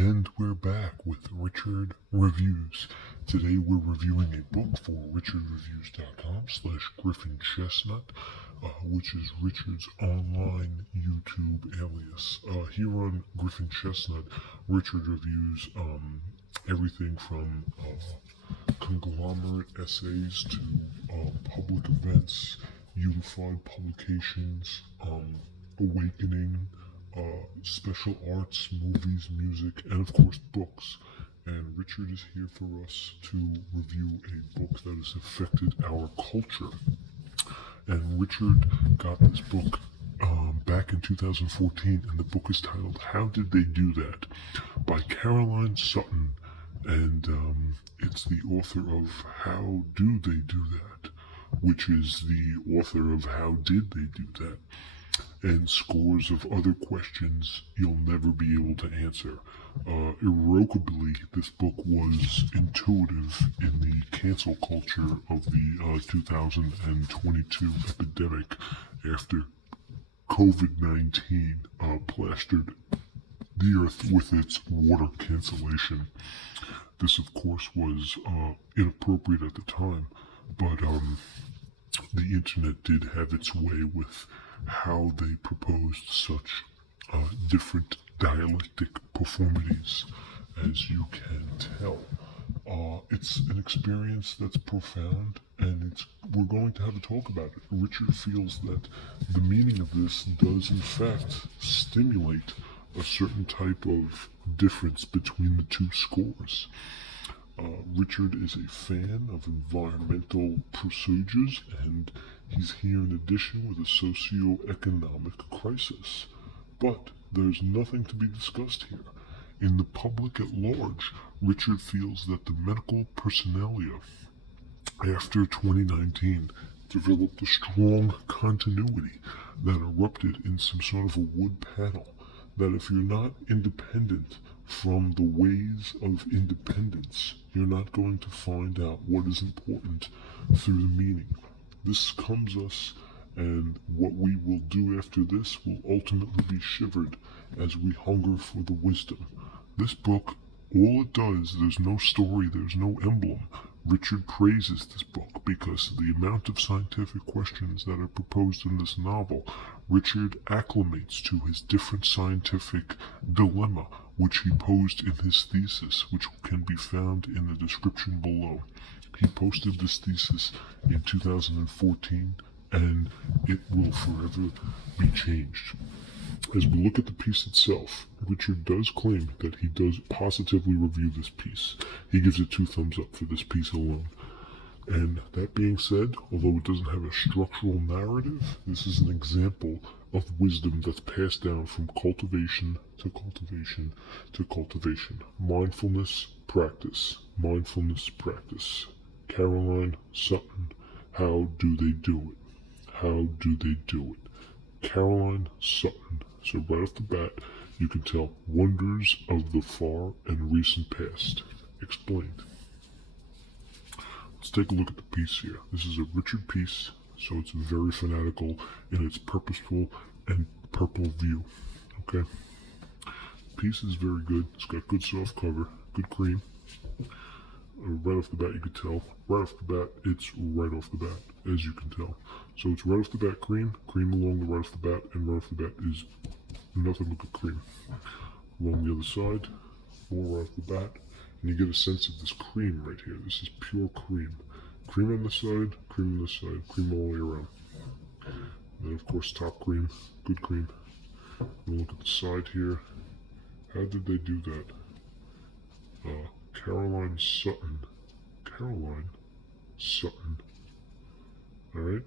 And we're back with Richard Reviews. Today we're reviewing a book for richardreviews.com/Griffin Chestnut, which is Richard's online YouTube alias. Here on Griffin Chestnut, Richard reviews everything from conglomerate essays to public events, unified publications, awakening, special arts, movies, music, and of course books. And Richard is here for us to review a book that has affected our culture. And Richard got this book back in 2014, and the book is titled How Did They Do That? By Caroline Sutton. And it's the author of How Do They Do That? Which is the author of How Did They Do That? And scores of other questions you'll never be able to answer. Irrevocably, this book was intuitive in the cancel culture of the 2022 epidemic after COVID-19 plastered the earth with its water cancellation. This, of course, was inappropriate at the time, but the internet did have its way with how they proposed such different dialectic performities, as you can tell. It's an experience that's profound, and we're going to have a talk about it. Richard feels that the meaning of this does, in fact, stimulate a certain type of difference between the two scores. Richard is a fan of environmental procedures, and he's here in addition with a socio-economic crisis. But there's nothing to be discussed here. In the public at large, Richard feels that the medical paraphernalia after 2019 developed a strong continuity that erupted in some sort of a wood panel, that if you're not independent from the ways of independence, you're not going to find out what is important through the meaning. This comes us, and what we will do after this will ultimately be shivered as we hunger for the wisdom. This book, all it does, there's no story, there's no emblem. Richard praises this book because of the amount of scientific questions that are proposed in this novel. Richard acclimates to his different scientific dilemma, which he posed in his thesis, which can be found in the description below. He posted this thesis in 2014, and it will forever be changed. As we look at the piece itself, Richard does claim that he does positively review this piece. He gives it 2 thumbs up for this piece alone. And that being said, although it doesn't have a structural narrative, this is an example of wisdom that's passed down from cultivation to cultivation to cultivation. Mindfulness practice. Mindfulness practice. Caroline Sutton. How do they do it? How do they do it? Caroline Sutton. So right off the bat, you can tell wonders of the far and recent past. Explained. Let's take a look at the piece here. This is a Richard piece, so it's very fanatical in its purposeful and purple view. Okay? The piece is very good. It's got good soft cover, good cream. Right off the bat, you can tell. Right off the bat, it's right off the bat, as you can tell. So it's right off the bat cream along the right off the bat, and right off the bat is nothing but cream. Along the other side, more right off the bat, and you get a sense of this cream right here. This is pure cream. Cream on the side, cream on the side, cream all the way around. And then of course top cream, good cream. And look at the side here. How did they do that? Caroline Sutton. Caroline Sutton. Alright?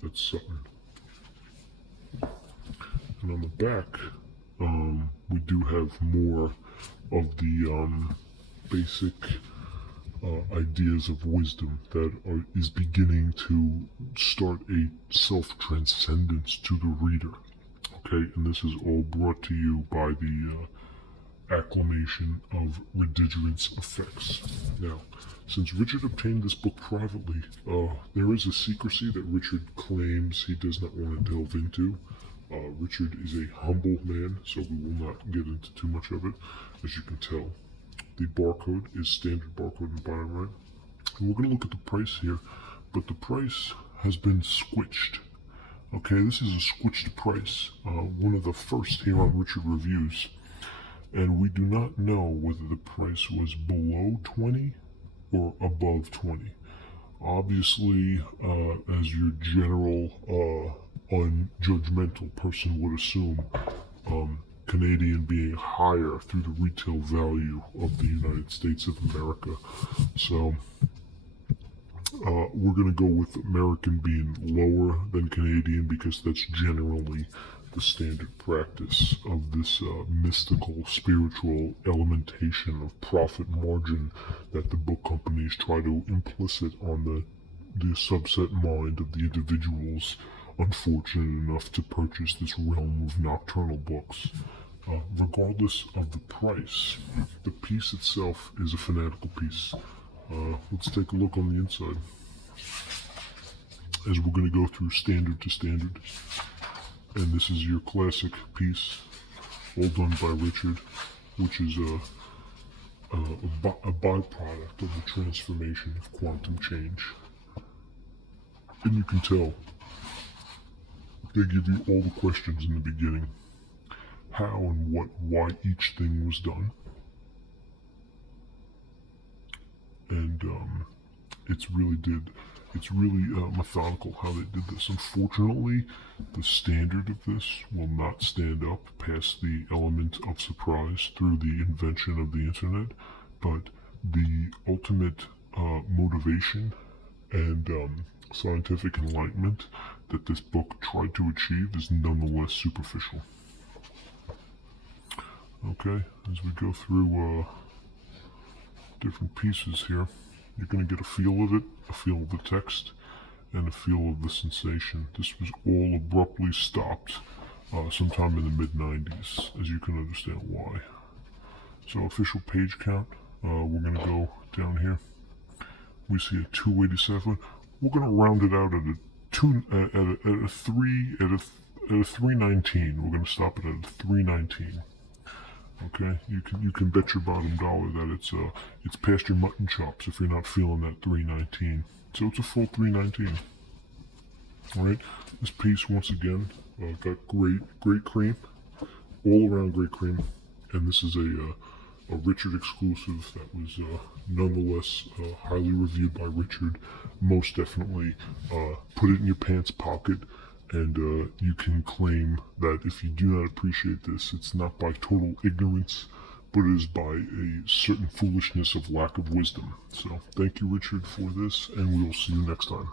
That's Sutton. And on the back, we do have more of the basic ideas of wisdom that is beginning to start a self-transcendence to the reader. Okay, and this is all brought to you by the acclamation of Ridigerance effects. Now, since Richard obtained this book privately, there is a secrecy that Richard claims he does not want to delve into. Richard is a humble man, so we will not get into too much of it. As you can tell, the barcode is standard barcode in bottom right. And we're going to look at the price here, but the price has been switched. Okay, this is a switched price, one of the first here on Richard Reviews, and we do not know whether the price was below 20 or above 20. Obviously, as your general unjudgmental person would assume, Canadian being higher through the retail value of the United States of America. So we're going to go with American being lower than Canadian because that's generally the standard practice of this mystical, spiritual elementation of profit margin that the book companies try to implicit on the subset mind of the individuals unfortunate enough to purchase this realm of nocturnal books. Regardless of the price, the piece itself is a fanatical piece. Let's take a look on the inside, as we're going to go through standard to standard. And this is your classic piece, all done by Richard, which is a byproduct of the transformation of quantum change. And you can tell they give you all the questions in the beginning. How and why each thing was done. And it's really methodical how they did this. Unfortunately, the standard of this will not stand up past the element of surprise through the invention of the internet, but the ultimate motivation and scientific enlightenment that this book tried to achieve is nonetheless superficial. Okay, as we go through different pieces here, you're going to get a feel of it, a feel of the text, and a feel of the sensation. This was all abruptly stopped sometime in the mid-90s, as you can understand why. So official page count, we're going to go down here. We see a 287. We're going to round it out at a 319. We're going to stop it at a 319. Okay, you can bet your bottom dollar that it's past your mutton chops if you're not feeling that 319. So it's a full 319. All right, this piece once again got great cream, all around great cream, and this is a Richard exclusive that was nonetheless highly reviewed by Richard. Most definitely, put it in your pants pocket. And you can claim that if you do not appreciate this, it's not by total ignorance, but it is by a certain foolishness of lack of wisdom. So thank you, Richard, for this, and we will see you next time.